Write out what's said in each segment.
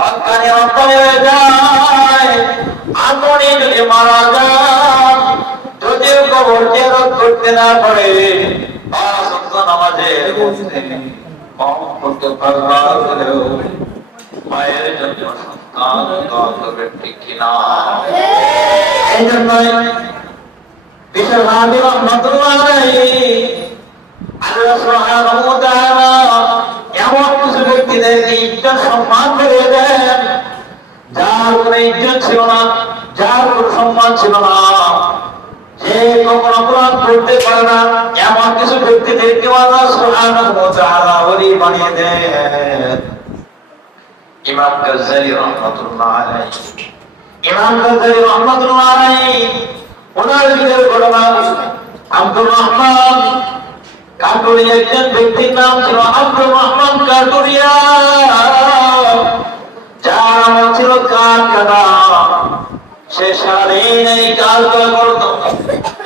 হক্কানি রব্বানি হয়ে যায়। আপনি যদি মারা যান, যদি কবর জিয়ারত করতে না পারে, পাঁচ ওয়াক্ত নামাজের মধ্যে কম করতে পারলেও মায়ের জন্য সন্তান দোয়া করবে, ঠিক কিনা? এই জন্যই বিশেষ হাবিব রহমাতুল্লাহ আলাইহি আল্লাহ সুবহানাহু ওয়া তাআলা এমন কিছু ব্যক্তিদেরকে ইজ্জত সম্মান করে দেন, যার কোনো ইজ্জত ছিল না, যার কোনো সম্মান ছিল না, যে কখনো অপরাধ করতে পারে না, এমন কিছু ব্যক্তিদেরকে আল্লাহ সুবহানাহু ওয়া তাআলা ওলি বানিয়ে দেন। ইমাম গাজ্জালী রাহমাতুল্লাহ আলাইহি, ইমাম গাজ্জালী রাহমাতুল্লাহ আলাইহি ওনার যুগের ঘটনা। আব্দুর রহমান কাটুরিয়া, একজন ব্যক্তির নাম ছিল আব্দুর রহমান কাটুরিয়া, যার নাম ছিল কাঠ কাটা। সে সারাদিন এই কাজগুলো করত।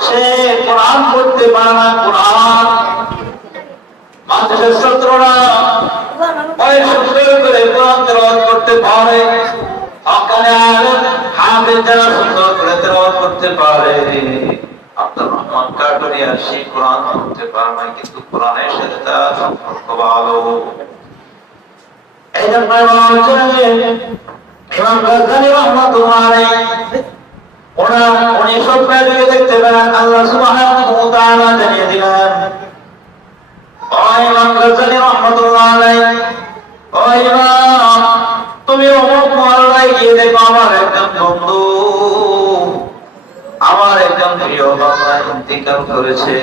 সে কোরআন পড়তে পারে না, কোরআন মানুষের ছাত্ররা ওই সুন্দর করে কোরআন তেলাওয়াত করতে পারে, হক্কানি আলেম হাফেজ যারা সুন্দর করে তেলাওয়াত করতে পারে। আব্দুর রহমান কাটুরিয়া সেই কোরআন পড়তে পারে না, কিন্তু কোরআনের সাথে তার সম্পর্ক ভালো। এই জন্য ইমাম গাজ্জালী রাহমাতুল্লাহ আলাইহি উনি স্বপ্নে যুগে দেখতে পেলেন, আল্লাহ সুবহানাহু ওয়া তাআলা জানিয়ে দিলেন, ও ইমাম গাজ্জালী রাহমাতুল্লাহ আলাইহি, ও ইমাম, তুমি অমুক মহল্লায় গিয়ে দেখো আমার একজন বন্ধু, আমার একজন প্রিয় বাবা ইন্তিকাল করেছে।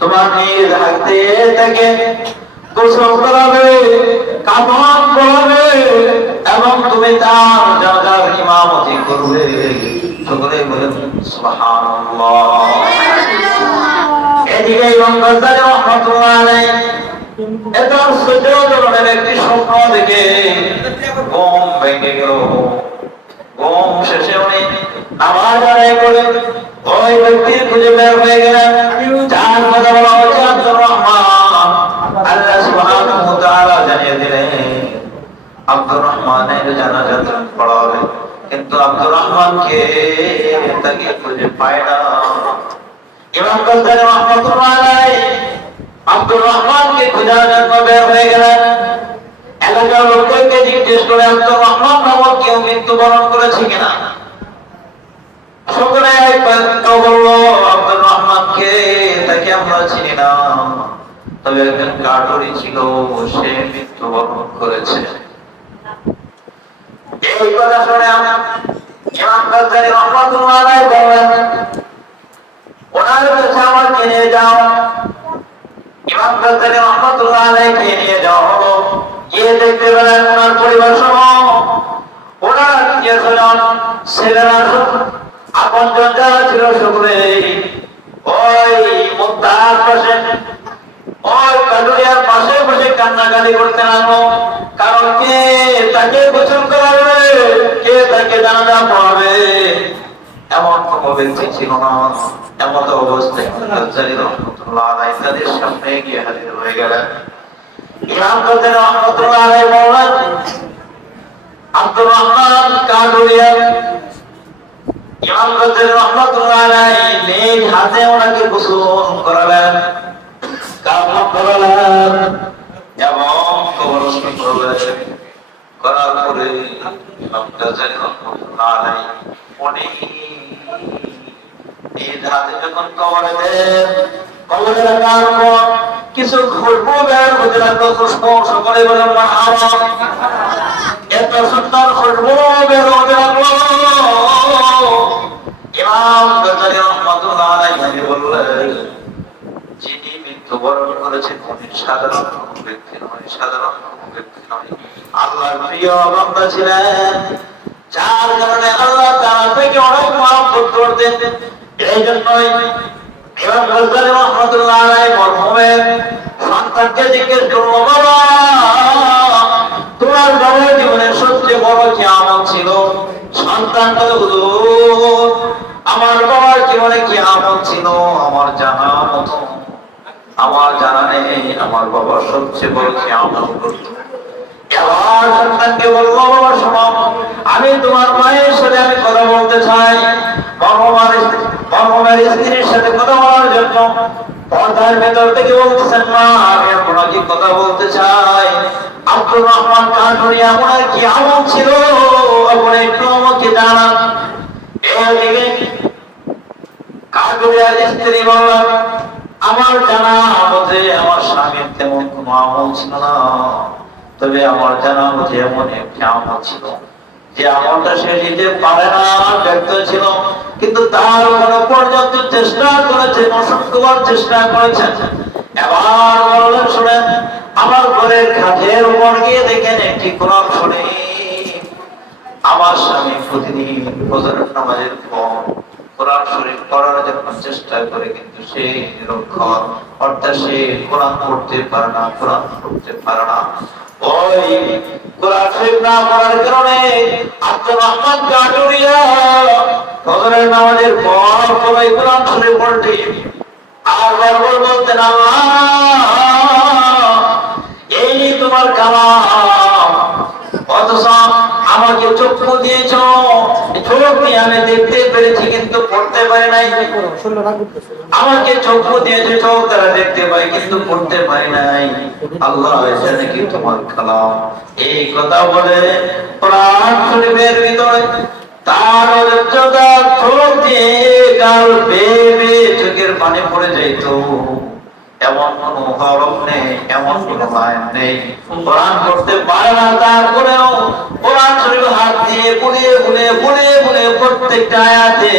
তোমার নিজ হাতে থেকে গোসল করাবে, কাফন পরাবে এবং তুমি তার জানাজার ইমামতি করবে। সকলে বলেন সুবহানাল্লাহ। এদিকে ইমাম গাজ্জালী রাহমাতুল্লাহ আলাইহি এত সুন্দর একটি স্বপ্ন দেখে ঘুম ভেঙে গেল। ঘুম শেষে উনি নামাজ আদায় করে ওই ব্যক্তির খুঁজে বের হয়ে গেলেন, যার কথা বলা হচ্ছে আব্দুর রহমান। আল্লাহ সুবহানাহু ওয়া তাআলা জানিয়ে দিলেন আব্দুর রহমানের জানাজা পড়া হবে, কিন্তু আব্দুর রহমানকে তাকে খুঁজে পায় না। ইমাম গাজ্জালী রাহমাতুল্লাহ আলাইহি আব্দুর রহমানকে খোঁজার জন্য বের হয়ে গেলেন। এলাকার লোকদেরকে জিজ্ঞেস করে আব্দুর রহমান নামক কেউ মৃত্যুবরণ করেছে কিনা। সকলে বলল আব্দুর রহমানকে তাকে আমরা চিনি না, তবে একজন কাটুরি ছিল, সে মৃত্যুবরণ করেছে। এই কথা শুনে ইমাম গাজ্জালী রাহমাতুল্লাহ আলাইহি বললেন, ওনার কাছে আমাকে নিয়ে যাও। ইমাম গাজ্জালী রাহমাতুল্লাহ আলাইহি নিয়ে যাওয়া হলো। গিয়ে দেখতে পেলেন ওনার পরিবার সহ, ওনার আত্মীয়স্বজন, ছেলেরা, আপনজন যারা ছিল সকলে ওই মুদ্দার পাশে, ওই কাটুরিয়ার পাশে বসে কান্নাকাটি করতে লাগলো। কারণ কে তাকে গোসল করাবে, কে তাকে জানাজা পড়াবে, এমন কোনো ব্যক্তি ছিল না। এমন অবস্থায় গাজ্জালী রাহমাতুল্লাহ আলাইহি তাদের সামনে গিয়ে হাজির হয়ে গেলেন। ইমাম গাজ্জালী রাহমাতুল্লাহ আলাইহি বললেন, আব্দুর রহমান কাটুরিয়া। ইমাম গাজ্জালী রাহমাতুল্লাহ আলাইহি নিজ হাতে ওনাকে গোসল করালেন, কাফন পরালেন এবং কবরস্থ করলেন। করার পরে ইমাম গাজ্জালী রাহমাতুল্লাহ আলাইহি উনি নিজ হাতে যখন কবরে দেন, কবরে রাখার পর কিছু খুশবু বের হতে লাগলো। খুশবু, সকলে বলেন মারহাবা। এত সুন্দর খুশবু বের হতে লাগলো। ইমাম গাজ্জালী রাহমাতুল্লাহ আলাইহি বললেন, যিনি মৃত্যুবরণ করেছেন উনি সাধারণ ব্যক্তি নয়, সাধারণ ব্যক্তি নয়, আল্লাহর প্রিয় বান্দা ছিলেন, যার কারণে আল্লাহ তাআলা তাকে অনেক মহব্বত করতেন। এই জন্যই ইমাম গাজ্জালী রাহমাতুল্লাহ আলাইহি মরহুমের সন্তানকে জিজ্ঞেস করলো, বাবা তোমার বাবার জীবনের সবচেয়ে বড় কি আমল ছিল? সন্তান বলল, হুজুর আমার বাবার জীবনে কি আমল ছিল আমার জানা মতো, আমার জানা নেই। আমার বাবা সবচেয়ে বড় কি আমল করত। এবার সন্তানকে বললো, পর্দার ভেতর থেকে বলতেছেন, মা আমি আপনাকে কথা বলতে চাই, আব্দুর রহমান কাঠুরি আপনার কি আমল ছিল আপনি একটু আমাকে জানান। এদিকে কাঠুরিয়ার স্ত্রী বললেন, আমার জানা মতে আমার স্বামীর তেমন কোনো আমল ছিল না, তবে আমার জানা মতে এমন একটি আমল ছিল যে আমলটা সে দিতে পারে না, ব্যর্থ ছিল, কিন্তু তার কোনো পর্যন্ত চেষ্টা করেছেন, অসংখ্যবার চেষ্টা করেছেন। এবার বললেন, শুনেন, আমার ঘরের খাটের উপর গিয়ে দেখেন একটি কোরআন শরীফ। আমার স্বামী প্রতিদিন ফজরের নামাজের পর কোরআন শরীফ পড়ার জন্য চেষ্টা করে, কিন্তু সে নিরক্ষর, অর্থাৎ সে কোরআন পড়তে পারে না, কোরআন পড়তে পারে না। ওই কোরআন শরীফ না পড়ার কারণে আব্দুর রহমান কাঠুরিয়া ফজরের নামাজের পর সবাই কোরআন শরীফ পড়তে আর বারবার বলতেন, আল্লাহ এই তোমার কালাম, অথচ আমাকে চক্ষু দিয়েছ, চোখ দিয়ে আমি দেখতে পেরেছি কিন্তু পড়তে পারি নাই। আমাকে চক্ষু দিয়েছে, চোখ দ্বারা দেখতে পাই কিন্তু পড়তে পারি নাই। আল্লাহ এটা নাকি তোমার কালাম। এই কথা বলে কোরআন শরীফের ভিতরে তার উচ্চতা চোখ দিয়ে গাল বেয়ে বেয়ে চোখের পানি পড়ে যাইত। এমন কোন হরফ নেই, এমন কোন আয়াত নেই, কোরআন পড়তে পারে না, তারপরেও কোরআন শরীফ হাত দিয়ে বুলিয়ে বুলিয়ে বুলিয়ে বুলিয়ে প্রত্যেকটা আয়াতে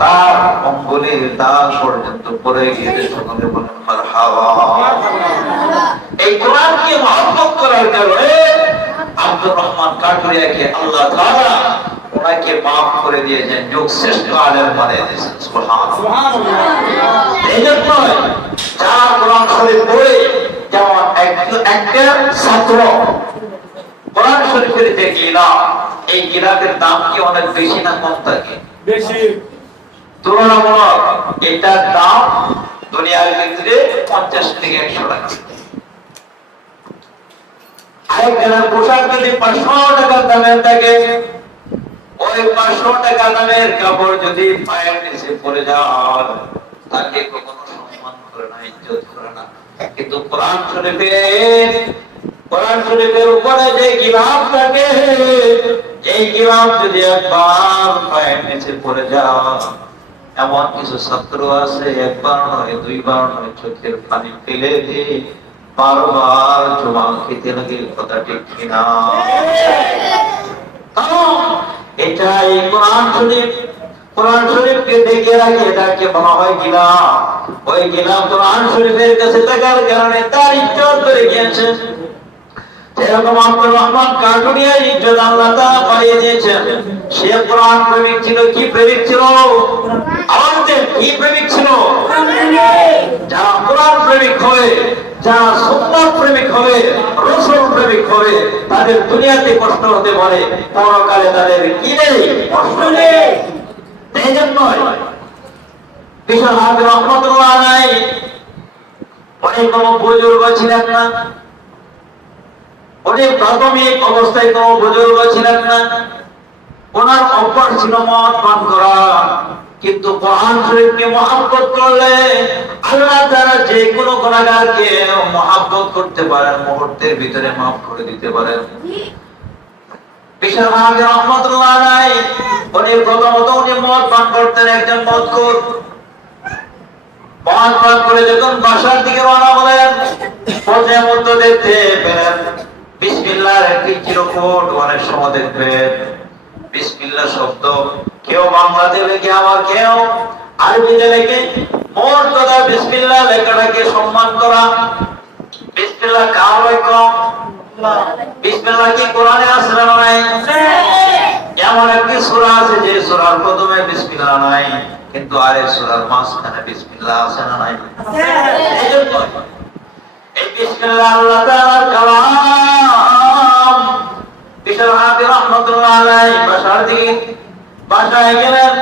তার অঙ্গুলির দাগ পর্যন্ত পড়ে গিয়েছে। সকলে বলেন মারহাবা। এই কোরআনকে মহব্বত করার কারণে আব্দুর রহমান কাঠুরিয়াকে আল্লাহ তাআলা ওনাকে মাফ করে দিয়েছেন, যুগ শ্রেষ্ঠ আলেম বানিয়ে দিয়েছেন। সুবহানাল্লাহ। এইজন্য যারা কোরআন শরীফ পড়ে, যেমন একটা ছাত্র কোরআন শরীফের যে গিলাফ, এই গিলাফের দাম কি অনেক বেশি না কম থাকে? বেশি। তুলনামূলক এটার দাম দুনিয়ার ভিতরে 50 থেকে 100 টাকা। আরেকজনের পোশাক যদি 500 টাকার দামের থাকে, ওই 500 টাকা দামের কাপড় যদি পায়ের নিচে পড়ে যায়, তাকে কখনো সম্মান করে না, ইজ্জত করে না। কিন্তু কোরআন শরীফের উপরে যে গিলাফ থাকে, এই গিলাফ যদি একবার পায়ের নিচে পড়ে যায়, এমন কিছু ছাত্র আছে একবার নয়, দুইবার নয়, চোখের পানি ফেলে দিয়ে বারবার জমা খেতে লাগে। কথা ঠিক কিনা? এটা এই কোরআন শরীফকে দেখে রাখে, এটাকে বলা হয় গিলাফ। ওই গিলাফ কোরআন শরীফের কাছে থাকার কারণে তার ইজ্জত করে গিয়েছে। যেরকম আব্দুর রহমান কাঠুরিয়ার ইজ্জত আল্লাহ তাআলা পাইয়ে দিয়েছেন। সে কোরআন প্রেমিক ছিল। কি প্রেমিক ছিল? আমাদের কি প্রেমিক ছিল? যারা কোরআন প্রেমিক হবে, যারা সুন্নাত প্রেমিক হবে, রাসূল প্রেমিক হবে, তাদের দুনিয়াতে কষ্ট হতে পারে, পরকালে তাদের কি নেই? কষ্ট নেই। এইজন্য বিশাল হাফেজ রহমাতুল্লাহ আলাইহি অনেক কোন বুজুর্গ ছিলেন না, অনেক প্রাথমিক অবস্থায় কোন বুজুর্গ ছিলেন না। ওনার অভ্যাস ছিল মদ পান করা, কিন্তু কোরআন শরীফকে মহব্বত করলে আল্লাহ তাআলা যে কোনো গুনাহগারকে মহব্বত করতে পারেন, মুহূর্তের ভিতরে মাফ করে দিতে পারেন। বিশাল হাফেজ রহমাতুল্লাহ আলাইহি উনি প্রথমত উনি মদ পান করতেন, একজন মদখোর। মদ পান করে যখন বাসার দিকে রওনা হলেন, পথে মধ্যে দেখতে পেলেন বিসমিল্লাহর একটি চিরকুট। অনেক সময় দেখবেন বিসমিল্লাহ শব্দ কেউ বাংলাতে লেখে, আবার কেউ আরবিতে লেখে। মোট কথা বিসমিল্লাহ লেখাটাকে সম্মান করা। বিসমিল্লাহ কার বাক্য? বিসমিল্লাহ কি কোরআনে আছে না নাই? এমন একটি সূরা আছে যে সূরার প্রথমে বিসমিল্লাহ নাই, কিন্তু আরেক সূরার মাঝখানে বিসমিল্লাহ আছে না নাই? এইজন্য এই বিসমিল্লাহ আল্লাহ তাআলার কালাম। বিশাল হাফেজ রহমাতুল্লাহ আলাইহি বাসায় গেলেন,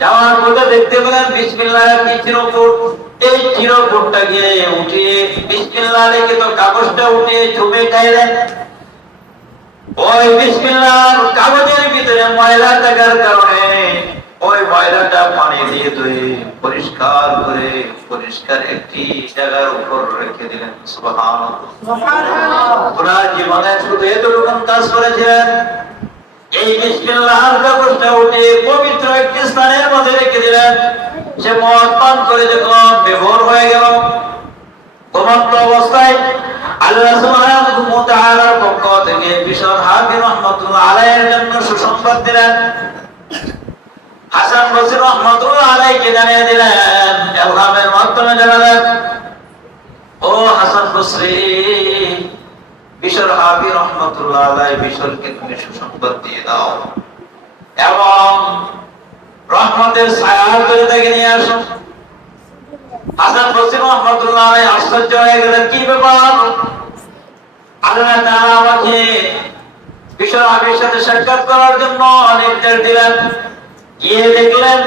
যাওয়ার পথে দেখতে পেলেন বিসমিল্লাহর কি চিরকুট। এই চিরকুটটাকে উঠিয়ে বিসমিল্লাহ লিখিত কাগজটা উঠিয়ে চুপে খাইলেন। ওই বিসমিল্লাহর কাগজের ভিতরে ময়লা থাকার কারণে ওই ময়লাটা পানি দিয়ে ধুয়ে পরিষ্কার করে পরিষ্কার একটি জায়গার উপর রেখে দিলেন। সুবহানাল্লাহ। ওনার জীবনে শুধু এতটুকু কাজ করেছিলেন, এই বিসমিল্লাহর কাগজটা উঠে পবিত্র একটি স্থানের মধ্যে রেখে দিলেন। সে মদ পান করে যখন বেভোর হয়ে গেল, ঘুমন্ত অবস্থায় আল্লাহ সুবহানাহু ওয়া তাআলার পক্ষ থেকে বিশর হাবিব রাহমাতুল্লাহ আলাইহির জন্য সুসংবাদ দিলেন। হাসান বসরি রাহমাতুল্লাহ আলাইহিকে জানিয়ে দিলেন, ইলহামের মাধ্যমে জানালেন, ও হাসান বসরি, বিশর হাবিব রাহমাতুল্লাহ আলাইহি বিশরকে তুমি সুসংবাদ দিয়ে দাও এবং রহমতের ছায়ার তলে তাকে নিয়ে আসো। হাসান বসরি রাহমাতুল্লাহ আলাইহি আশ্চর্য হয়ে গেলেন, কি ব্যাপার? আল্লাহ তাআলা আমাকে বিশর হাবিবের সাথে সাক্ষাৎ করার জন্য নির্দেশ দিলেন। গিয়ে দেখলেন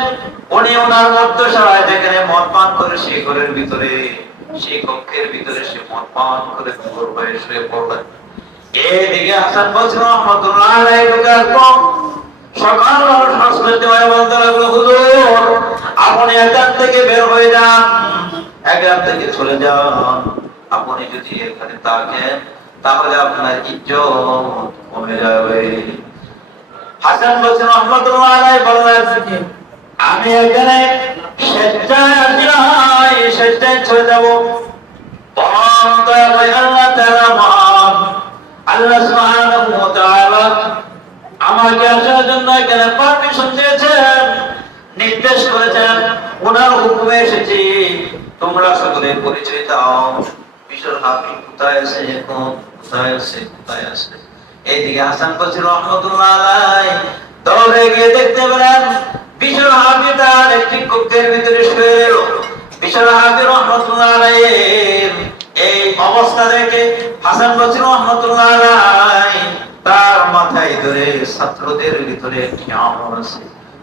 উনি ওনার মধ্যশালায় যেখানে মদ পান করে সেই ঘরের ভিতরে, সেই কক্ষের ভিতরে সে মদ পান করে ঘোর হয়ে শুয়ে পড়লেন। এদিকে হাসান বসরি রাহমাতুল্লাহ আলাইহি ঢোকার পর সকাল সংস্কৃতি হয়ে বলতে লাগলো, হুজুর আপনি এখান থেকে বের হয়ে যান, এখান থেকে চলে যান। আপনি যদি এখানে থাকেন তাহলে আপনার ইজ্জত কমে যাবে। হাসান বসরি রাহমাতুল্লাহ আলাইহি বললেন, আমি এখানে স্বেচ্ছায় আসি নাই, স্বেচ্ছায় চলে যাব। আল্লাহ তাআলা মহান, আল্লাহ সুবহানাহু ওয়া তাআলা আমাকে আসার জন্য এখানে পারমিশন দিয়েছেন, নির্দেশ করেছেন, ওনার হুকুমে এসেছি। তোমরা সকলে পরিচয় দাও, বিশর হাবিব কোথায় আছে, এখন কোথায় আছে, কোথায় আছে? এইদিকে হাসান বসরি রাহমাতুল্লাহ আলাইহি দৌড়ে গিয়ে দেখতে পেলেন বিশর হাবিব তার একটি কক্ষের ভিতরে শুয়ে রইল। বিশর হাবিব রাহমাতুল্লাহ আলাইহি এই অবস্থা দেখে হাসান বসরি রাহমাতুল্লাহ আলাইহি তার মাথায় ধরে ছাত্রদের ভিতরে একটি আমল আছে,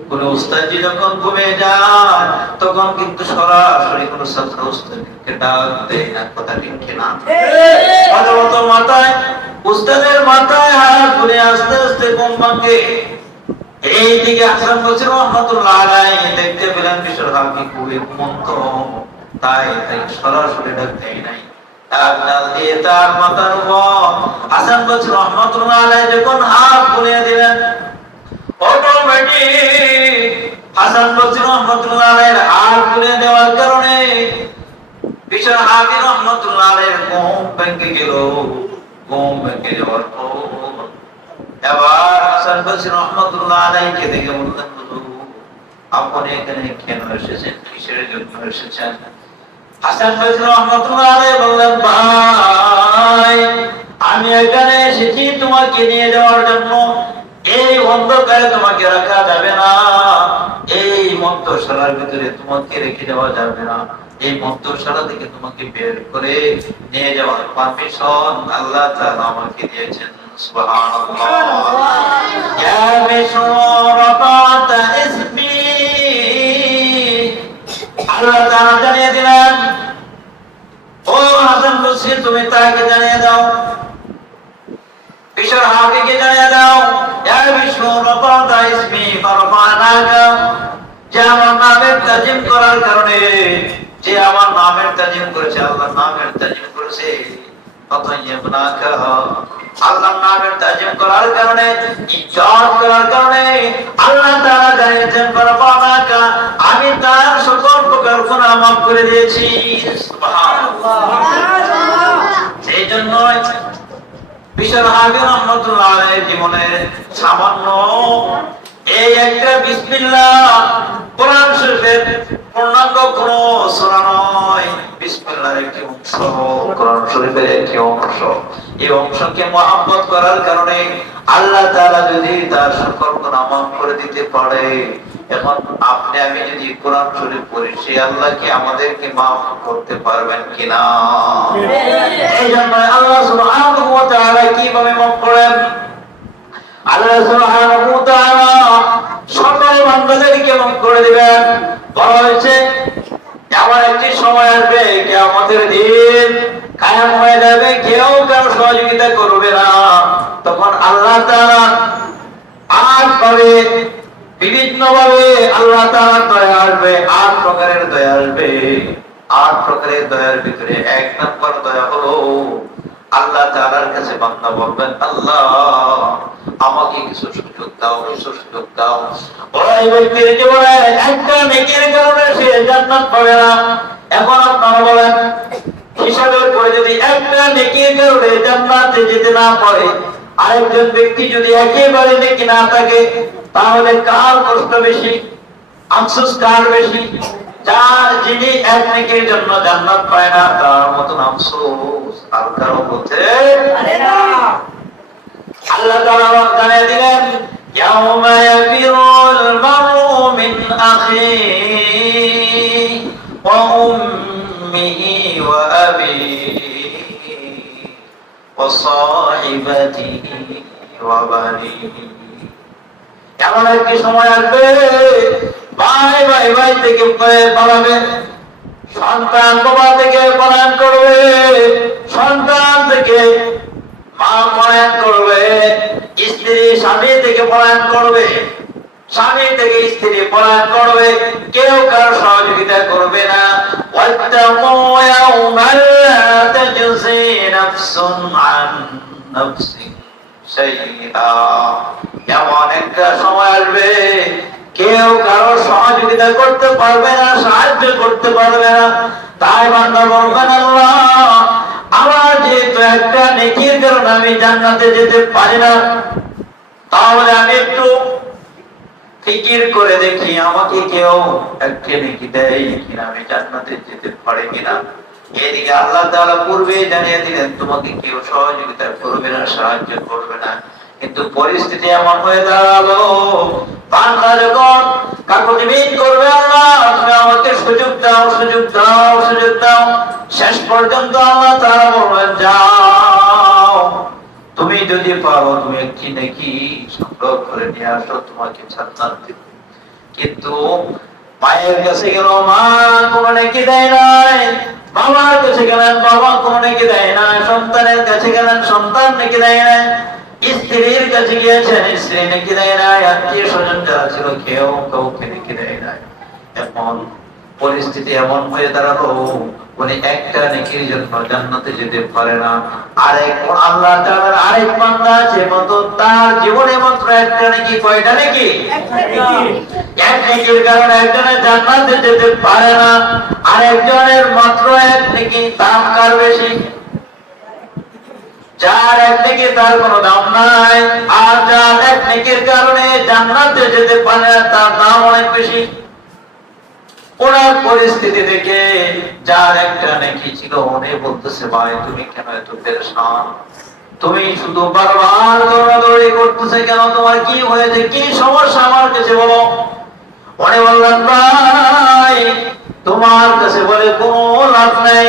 কোন উস্তাদজি যখন ঘুমিয়ে যায় তখন কিন্তু সরাসরি কোন ছাত্র উস্তাদকে ডাক দেয় না, কথা ঠিক কিনা? অথবা মাথায় উস্তাদের মাথায় হাত ধরে আস্তে আস্তে ঘুম ভাঙে। এইদিকে হাসান বসরি রাহমাতুল্লাহ আলাইহি দেখতে পেলেন বিশর হাবিব খুবই ঘুমন্ত, তাই সরাসরি ডাক দেয় নাই। তার মাথার উপর হাসান বসরি রাহমাতুল্লাহ আলাইহি যখন হাত বুলিয়ে দিলেন, অটোমেটিক হাসান বসরি রাহমাতুল্লাহ আলাইহির হাত বুলিয়ে দেওয়ার কারণে বিশর হাবিব রাহমাতুল্লাহ আলাইহির ঘুম ভেঙে গেল। ঘুম ভেঙে যাওয়ার পর এবার হাসান বসরি রাহমাতুল্লাহ আলাইহিকে দেখে বললেন, আপনি এখানে কেন এসেছেন, কিসের জন্য এসেছেন? হাসান বসরি রাহমাতুল্লাহ আলাইহি বললেন, ভাই আমি এখানে এসেছি তোমাকে নিয়ে যাওয়ার জন্য। এই অন্ধকারে তোমাকে রাখা যাবে না, এই মধ্যশালার ভিতরে তোমাকে রেখে যাওয়া যাবে না। এই মধ্যশালা থেকে তোমাকে বের করে নিয়ে যাওয়ার পারমিশন আল্লাহ তাআলা আমাকে দিয়েছেন। সুবহানাল্লাহ। ইয়া বিশরাত ইসমি, আল্লাহ তাআলা জানিয়ে দিলেন, ও হাসান বসরি তুমি তাকে জানিয়ে দাও, বিশর হাবিবকে জানিয়ে দাও, ইয়া বিশরাত ইসমি ফারফানাকা, যে আমার নামের তাজিম করার কারণে, যে আমার নামের তাজিম করেছে, আল্লাহর নামের তাজিম করেছে, অতএবনাকা আল্লাহর নামের তাজিম করার কারণে, ইজ্জত করার কারণে আল্লাহ তাআলা জানিয়েছেন ফারফানাকা, আমি তার সকল প্রকার গুনাহ মাফ করে দিয়েছি। সুবহানাল্লাহ। সেই জন্য বিশর হাবিব রাহমাতুল্লাহ আলাইহির জীবনের সামান্য এই একটা বিসমিল্লাহ কোরআন শরীফের পূর্ণাঙ্গ কোন সূরা নয়, বিসমিল্লাহর একটি অংশ, কোরআন শরীফের একটি অংশ। এই অংশকে মহব্বত করার কারণে আল্লাহ তাআলা যদি তার সকল গুনাহ মাফ করে দিতে পারে, এখন আপনি আমি যদি কোরআন শরীফ পড়ি, সেই আল্লাহ কি আমাদেরকে মাফ করতে পারবেন কিনা? এই জন্য আল্লাহ সুবহানাহু ওয়া তাআলা কিভাবে মাফ করেন? আল্লাহ সুবহানাহু ওয়া তাআলা সকল বান্দাদেরকে মাফ করে দিবেন। বলা হয়েছে এমন একটি সময় আসবে, কিয়ামতের দিন কায়েম হয়ে যাবে, কেউ কারো সহযোগিতা করবে না। তখন আল্লাহ তাআলা আট ভাবে, বিভিন্ন ভাবে আল্লাহ তাআলার দয়া আসবে, আট প্রকারের দয়া আসবে। আট প্রকারের দয়ার ভিতরে এক নম্বর দয়া হলো আল্লাহ তাআলার কাছে বান্দা বলবেন, আল্লাহ আমাকে কিছু সুযোগ দাও, কিছু সুযোগ দাও। ওই ব্যক্তির জীবনে একটা নেকির কারণে সে জান্নাত পাবে না। এখন আপনারা বলেন, হিসাবের করে যদি একটা নেকির কারণে জান্নাতে যেতে না পারে, আরেকজন ব্যক্তি যদি একেবারে নেকি না থাকে, তাহলে কার কষ্ট বেশি, আফসোস কার বেশি? যার যিনি এক নেকির জন্য জান্নাত পায় না, তার মতন আফসোস আর কারো বলতে পারে না। আল্লাহ তাআলা জানিয়ে দিলেন, ইয়াউমা ইয়াফিরুল মারউ মিন আখিহি ওয়া উম্মিহি ওয়া আবিহি ওয়া সাহিবাতিহি ওয়া বানিহি। এমন একটি সময় আসবে, ভাই ভাই ভাই থেকে পালাবে, সন্তান বাবা থেকে পলায়ন করবে, সন্তান থেকে মা পলায়ন করবে, স্ত্রী স্বামী থেকে পলায়ন করবে, স্বামী থেকে স্ত্রী পলায়ন করবে, কেউ কারো সহযোগিতা করবে না। ওয়াত্তাকু ইয়াওমান লা তাজজি নাফসুন আন নাফসিন শাইআ। এমন একটা সময় আসবে, কেউ কারো সহযোগিতা করতে পারবে না, সাহায্য করতে পারবে না। তাই বান্দা বলবেন, আল্লাহ আমার যেহেতু একটা নেকির কারণে আমি জান্নাতে যেতে পারি না, তাহলে আমি একটু ফিকির করে দেখি আমাকে কেউ একটা নেকি দেয় কিনা, আমি জান্নাতে যেতে পারি কিনা। এদিকে আল্লাহ তাআলা পূর্বে জানিয়ে দিলেন, তোমাকে কেউ সহযোগিতা করবে না, সাহায্য করবে না। কিন্তু পরিস্থিতি এমন হয়ে দাঁড়ালো, বান্দা যখন কাকুতিমিত করবে, আল্লাহ তুমি আমাকে সুযোগ দাও, সুযোগ দাও, সুযোগ দাও, শেষ পর্যন্ত আল্লাহ তাআলা বলবেন, যাও তুমি যদি পারো তুমি একটি নেকি সংগ্রহ করে নিয়ে আসো, তোমাকে জান্নাত দেব। কিন্তু মায়ের কাছে গেল, মা কোনো নেকি দেয় নাই, বাবার কাছে গেলেন, বাবা কোনো নেকি দেয় না, সন্তানের কাছে গেলেন, সন্তান নেকি দেয় না, স্ত্রীর কাছে গিয়েছেন, স্ত্রী নেকি দেয় নাই, আত্মীয় স্বজন যারা ছিল কেউ কাউকে নেকি দেয় নাই। এখন পরিস্থিতি এমন হয়ে দাঁড়ালো, উনি একটা নেকির জন্য জান্নাতে যেতে পারে না। আরেক আল্লাহ তাআলার আরেক বান্দা আছে, মাত্র তার জীবনে মাত্র একটা নেকি। কয়টা নেকি? একটা নেকি। এক নেকির কারণে একজনে জান্নাতে যেতে পারে না, আরেকজনের মাত্র এক নেকি। দাম কার বেশি? যার এক নেকি তার কোনো দাম নাই, আর যার এক নেকির কারণে জান্নাতে যেতে পারে না, তার দাম অনেক বেশি। ওনার পরিস্থিতি দেখে যার একটা নেকি ছিল, উনি বলতেছে, ভাই তুমি কেন এত পেরেশান, তুমি শুধু বারবার দৌড়াদৌড়ি করতেছে কেন, তোমার কি হয়েছে, কি সমস্যা আমার কাছে বলো। উনি বললেন, ভাই তোমার কাছে বলে কোনো লাভ নেই,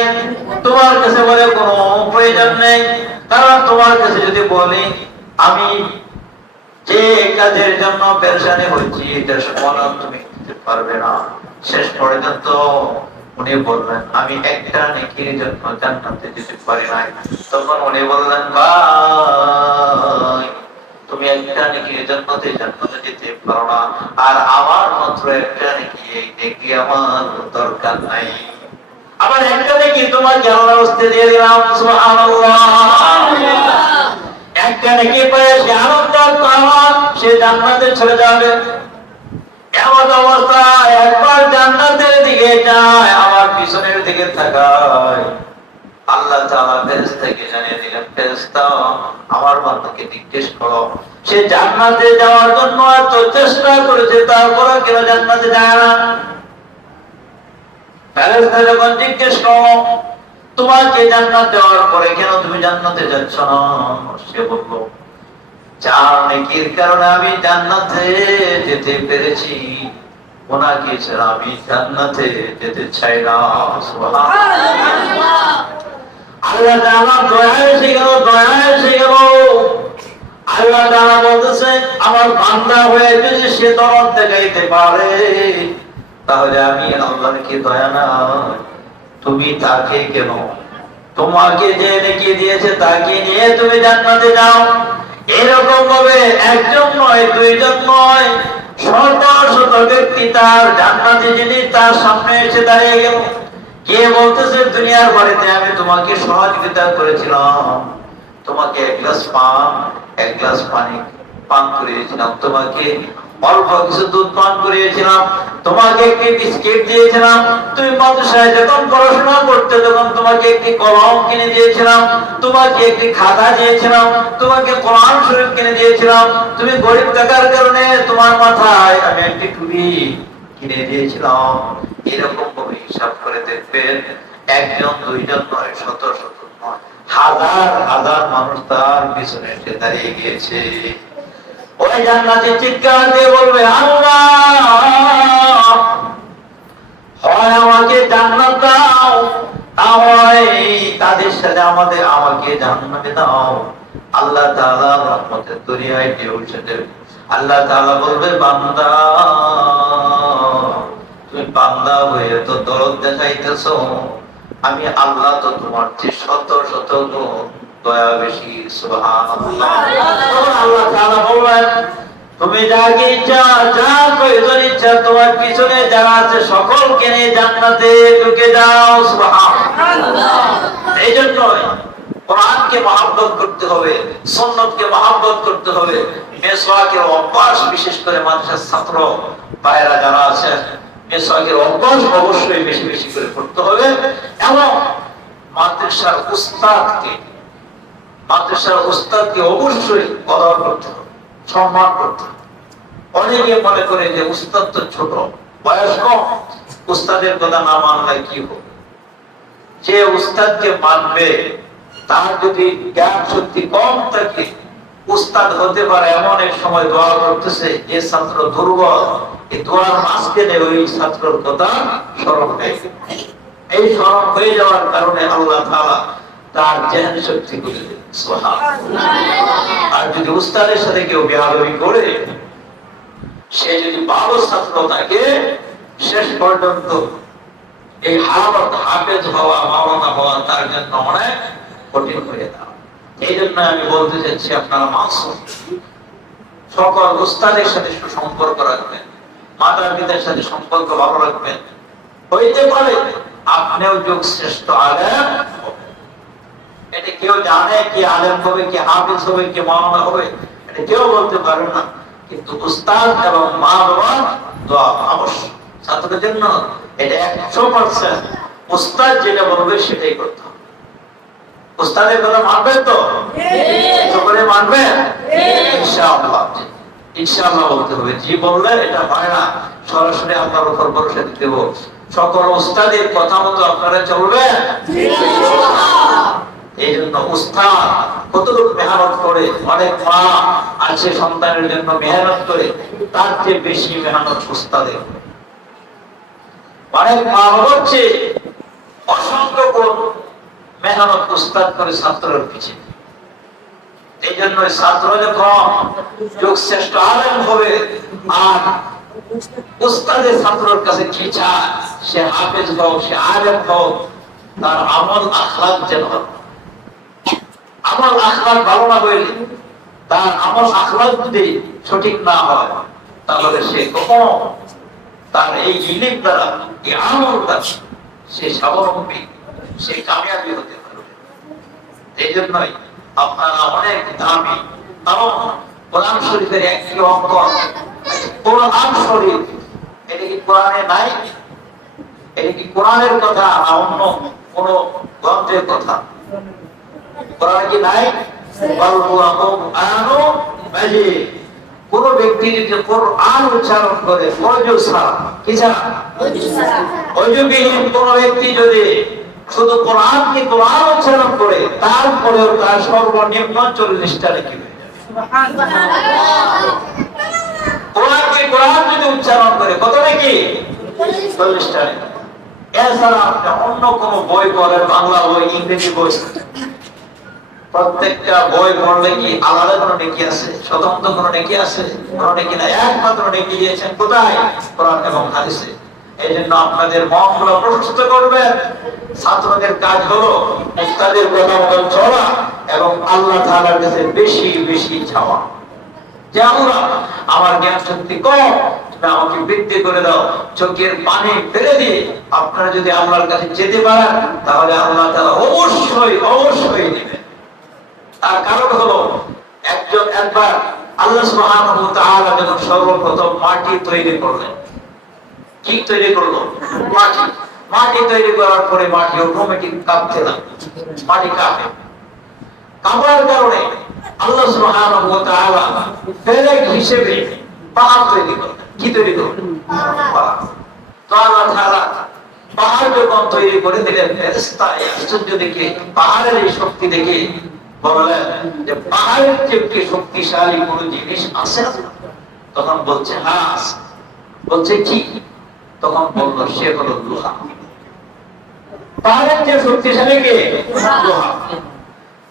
তোমার কাছে বলে কোনো প্রয়োজন নেই, কারণ তোমার কাছে যদি বলি আমি যে কাজের জন্য পেরেশানি হচ্ছি, এটা সমাধান তুমি দিতে পারবে না। শেষ পর্যন্ত উনি বললেন, আমি একটা নেকির জন্য জান্নাতে যেতে পারি নাই। তখন উনি বললেন, ভাই তুমি একটা নেকির জন্য জান্নাতে যেতে পারো না, আর আমার মাত্র একটা নেকি, এই নেকি আমার দরকার নাই। আবার একটা নেকি তোমাকে আল্লাহর রাস্তে দিয়ে দিলাম, সুবহানাল্লাহ। একটা নেকি পেয়ে সে আনন্দ পাওয়া, সে জান্নাতে চলে যাবে। এমন অবস্থায় একবার জান্নাতের দিকে যায়, আবার পিছনের দিকে তাকায়, আল্লাহ তাআলা ফেরেশতাকে জানিয়ে দিলেন, ফেরেশতা আমার বান্দাকে জিজ্ঞেস করো, সে জান্নাতে যাওয়ার জন্য এত চেষ্টা করেছে, তারপরে কেন জান্নাতে যায় না? ফেরেশতা যখন জিজ্ঞেস করো, তোমাকে জান্নাত দেওয়ার পরে কেন তুমি জান্নাতে যাচ্ছ না? সে বলল, যার নেকির কারণে আমি জান্নাতে যেতে পেরেছি, ওনাকে ছাড়া আমি জান্নাতে যেতে চাই না। সুবহানাল্লাহ। আল্লাহ তাআলা দয়া এসে গেল, দয়া এসে গেল। আল্লাহ তাআলা বলতেছে, আমার বান্দা হয়ে যদি সে দরদ দেখাইতে পারে, তাহলে আমি আল্লাহর কি দয়া না? তুমি তাকে কেন, তোমাকে যে নেকি দিয়েছে তাকে নিয়ে তুমি জান্নাতে যাও। এরকম ভাবে একজন নয়, দুইজন নয়, শত শত ব্যক্তি তার জান্নাতি জিনিস তার সামনে এসে দাঁড়িয়ে গেল। কে বলতেছে দুনিয়ার বাড়িতে আমি তোমাকে সহযোগিতা করেছিলাম, তোমাকে এক গ্লাস পানি পান করিয়েছিলাম, তোমাকে অল্প কিছু দুধ পান করিয়েছিলাম, তোমাকে একটি বিস্কিট দিয়েছিলাম, তুমি মাদ্রাসায় যখন পড়াশোনা করতে তখন তোমাকে একটি কলম কিনে দিয়েছিলাম, তোমাকে একটি খাতা দিয়েছিলাম, তোমাকে কোরআন শরীফ কিনে দিয়েছিলাম, তুমি গরিব থাকার কারণে তোমার মাথায় আমি একটি টুপি কিনে দিয়েছিলাম। এরকম ভাবে হিসাব করে দেখবেন একজন দুইজন নয়, শত শত নয়, হাজার হাজার মানুষ তার পিছনে এসে দাঁড়িয়ে গিয়েছে। ওই জান্নাতে চিৎকার দিয়ে বলবে আল্লাহ, হয় আমাকে জান্নাত দাও, হয় তাদের সাথে আমাকে জাহান্নামে দাও। আল্লাহ তাআলা রহমতের দরিয়ায় ঢেউ ছেড়ে আল্লাহ তাআলা বলবে বান্দা, তুমি বান্দা হয়ে তো দরদ দেখাইতেছো, আমি আল্লাহ তো তোমার চেয়ে শত শত গুণ দয়া বেশি। সুবহানাল্লাহ। আল্লাহ তাআলা বলবেন তুমি যাকে ইচ্ছা, যা প্রয়োজন ইচ্ছা তোমার পিছনে যারা আছে সকলকে নিয়ে জান্নাতে ঢুকে যাও। সুবহানাল্লাহ। এই জন্য কোরআনকে মহব্বত করতে হবে, সুন্নতকে মহব্বত করতে হবে, মেসওয়াকের অভ্যাস বিশেষ করে মাদ্রাসার ছাত্র ভাইরা যারা আছেন মেসওয়াকের অভ্যাস অবশ্যই বেশি বেশি করে করতে হবে এবং মাদ্রাসার উস্তাদকে অবশ্যই কদর করতে হবে, সম্মান করতে হবে। অনেকে মনে করে যে উস্তাদ তো ছোট, বয়স কম, উস্তাদের কথা না মানলে কি হবে। যে উস্তাদকে মানবে তার যদি জ্ঞান শক্তি কম থাকে, উস্তাদ হতে পারে এমন এক সময় দোয়া করতেছে যে ছাত্র দুর্বল, এই দোয়ার মাঝখানে ওই ছাত্রের কথা স্মরণ হয়। এই স্মরণ হয়ে যাওয়ার কারণে আল্লাহ তাআলা তার জ্ঞান শক্তি করে দেন। সুবহানাল্লাহ। আর যদি উস্তাদের সাথে কেউ বেয়াদবি করে, সে যদি ভালো ছাত্র থাকে, শেষ পর্যন্ত এই হাফেজ হওয়া, মাওলানা হওয়া তার জন্য অনেক কঠিন হয়ে দাঁড়ায়। এই জন্য আমি বলতে চাচ্ছি আপনারা মাসুম, সকল উস্তাদের সাথে সুসম্পর্ক রাখবেন, মাতা পিতার সাথে সম্পর্ক ভালো রাখবেন। হইতে পারে আপনিও যুগ শ্রেষ্ঠ আলেম হবেন। এটা কেউ জানে কি আলেম হবে, কি হাফেজ হবে, কি মাওলানা হবে, এটা কেউ বলতে পারে না। কিন্তু উস্তাদ এবং মা বাবার দোয়া অবশ্যই ছাত্রদের জন্য, এটা 100%। উস্তাদ যেটা বলবে সেটাই করতে হবে। উস্তাদের কথা মানবেন তো? সকলে মানবেন? ইনশাআল্লাহ। ইনশাআল্লাহ বলতে হবে। জি বললে এটা হয় না, সরাসরি আল্লাহর উপর ভরসা দিতে হবে। সকল উস্তাদের কথা মতো আপনারা চলবেন। এই জন্য উস্তাদ কতটুকু মেহনত করে, অনেক মা আছে সন্তানের জন্য মেহনত করে, তার চেয়ে বেশি মেহনত উস্তাদের। অনেক মা হচ্ছে অসংখ্য গুণ মেহনত উস্তাদ করে ছাত্রের পিছনে। এই জন্য ছাত্র যখন যুগ শ্রেষ্ঠ আলেম হবে, আর উস্তাদের ছাত্রের কাছে কি চায়, সে হাফেজ হোক, সে আলেম হোক, তার আমল আখলাক যেন আমল আখলাক ভালো না হইলে, তার আমল আখলাক যদি সঠিক না হয়, তাহলে সে কখনো তার এই ইলম দ্বারা, এই আমল দ্বারা সে স্বাবলম্বী, সে কামিয়াবি হতে পারবে। এই জন্যই আপনারা অনেক দামি, কারণ কোরআন শরীফের একটি অঙ্ক, কোরআন শরীফ, এটা কি কোরআনে নাই? এটা কি কোরআনের কথা না অন্য কোন গ্রন্থের কথা? কোরআনে কি নাই? কোন ব্যক্তি যদি কোরআন উচ্চারণ করে, ওযু ছাড়া, কি ছাড়া? ওযুবিহীন কোন ব্যক্তি যদি শুধু কোরআনকে কোরআন উচ্চারণ করে, তারপরেও তার সর্বনিম্ন 40টা নেকি হয়ে যাবে। কোরআনকে কোরআন যদি উচ্চারণ করে, কত নাকি? 40টা নেকি। এছাড়া আপনি অন্য কোন বই পড়েন, বাংলা বই, ইংরেজি বই, প্রত্যেকটা বই পড়লে কি আলাদা কোনো নেকি আছে? স্বতন্ত্র কোনো নেকি আছে? কোনো নেকি না। একমাত্র নেকি দিয়েছেন কোথায়? কোরআন এবং হাদিসে। এই জন্য আপনাদের মনগুলো প্রশস্ত করবেন। ছাত্রদের কাজ হলো উস্তাদের কথা মতো চলা এবং আল্লাহ তাআলার কাছে বেশি বেশি চাওয়া। যে আল্লাহ, আমার জ্ঞান শক্তি কম, আমাকে বৃদ্ধি করে দাও, চোখের পানি ফেলে দিয়ে আপনারা যদি আল্লাহর কাছে যেতে পারেন তাহলে আল্লাহ তাআলা অবশ্যই অবশ্যই দিবেন। তার কারণ হলো একবার আল্লাহ সুবহানাহু ওয়া তাআলা যখন সর্বপ্রথম মাটি তৈরি করলেন, কি তৈরি করলো? মাটি। মাটি তৈরি করার পরে মাটি অটোমেটিক কাঁপতে লাগলো, মাটি কাঁপে। কাঁপার কারণে আল্লাহ সুবহানাহু ওয়া তাআলা ফেলেক হিসেবে পাহাড় তৈরি করলেন। কি তৈরি করলেন? পাহাড়। তো আল্লাহ তাআলা পাহাড় যখন তৈরি করে দিলেন, ফেরেশতা আশ্চর্য দেখে, পাহাড়ের এই শক্তি দেখে বললেন যে পাহাড়ের চেয়ে কি শক্তিশালী কোন জিনিস আছে? তখন বলছে হ্যাঁ আছে। বলছে কি? তখন বলল সে হলো লোহা। পাহাড়ের চেয়ে শক্তিশালী কে? লোহা।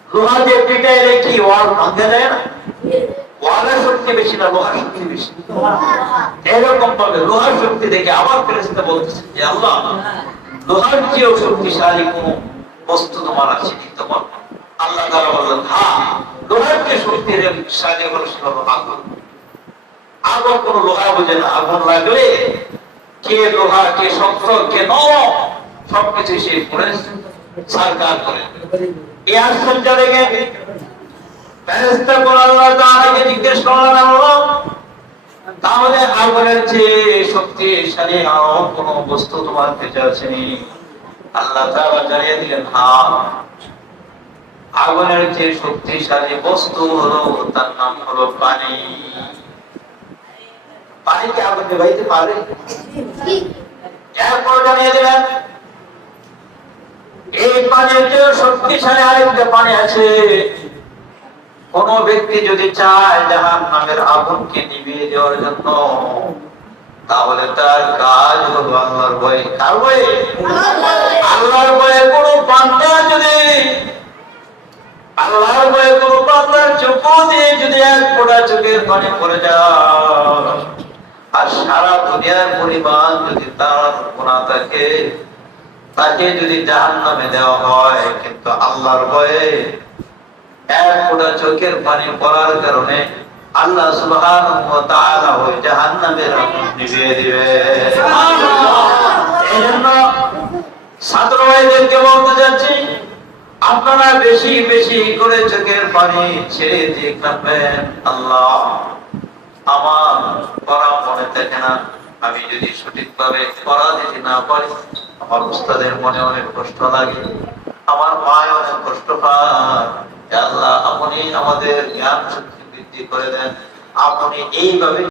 লোহা যে পিটাইলে কি ওয়াল ভাঙতে যায় না? ওয়ালের শক্তি বেশি না লোহার শক্তি বেশি? এরকম ভাবে লোহার শক্তি দেখে আবার ফেরেশতা বলতেছে যে আল্লাহ, লোহার চেয়েও শক্তিশালী কোন বস্তু তোমার আছে? তোমার আল্লাহ তাআলা বললেন হ্যাঁ, লোহার যে শক্তিশালী হলো সে হলো আগুন। আগুন কোন লোহা বোঝে না, আগুন লাগলে কে লোহা, কে শক্ত, কে নরম সবকিছু সে পুরো সরকার করে। এই আশ্চর্য দেখে ফেরেশতা কোন আল্লাহ তাআলাকে জিজ্ঞেস করলেন আল্লাহ, তাহলে আগুনের চেয়ে শক্তিশালী আর কোন বস্তু তোমার কাছে আছে? আল্লাহ তাআলা জানিয়ে দিলেন হ্যাঁ, আগুনের যে শক্তিশালী বস্তু হলো তার নাম হলো পানি। পানি কি আগুন নেভাইতে পারে? এরপর জানিয়ে দিলেন এই পানির যে শক্তিশালী আরেকটা পানি আছে, কোন ব্যক্তি যদি চায় জাহান্নামের আগুনকে নিভিয়ে দেওয়ার জন্য, তাহলে তার কাজ হলো আল্লাহর ভয়। কার ভয়? আল্লাহর ভয়ে কোন বান্দা যদি আল্লাহর ভয়ে কোন বান্দার চোখ দিয়ে যদি এক ফোঁটা চোখের পানি পড়ে যায়, আর সারা দুনিয়ার পরিমাণ যদি তার গুনাহ থাকে, তাকে যদি জাহান্নামে দেওয়া হয়, কিন্তু আল্লাহর ভয়ে এক ফোঁটা চোখের পানি পড়ার কারণে আল্লাহ সুবহানাহু ওয়া তাআলা ওই জাহান্নামের আগুন নিভিয়ে দিবে। এইজন্য ছাত্র ভাইদেরকে বলতে যাচ্ছি, আপনারা বেশি বেশি করে চোখের পানি ছেড়ে দিয়ে কাঁদবেন। আল্লাহ, আমার পড়া মনে থাকে না, আমি যদি সঠিকভাবে পড়া দিতে না পারি, আমার উস্তাদের মনে অনেক কষ্ট লাগে, আমার মায় অনেক কষ্ট পায়। আল্লাহ, আপনি আমাদের জ্ঞান শক্তি বৃদ্ধি করে দেন, আপনি এইভাবে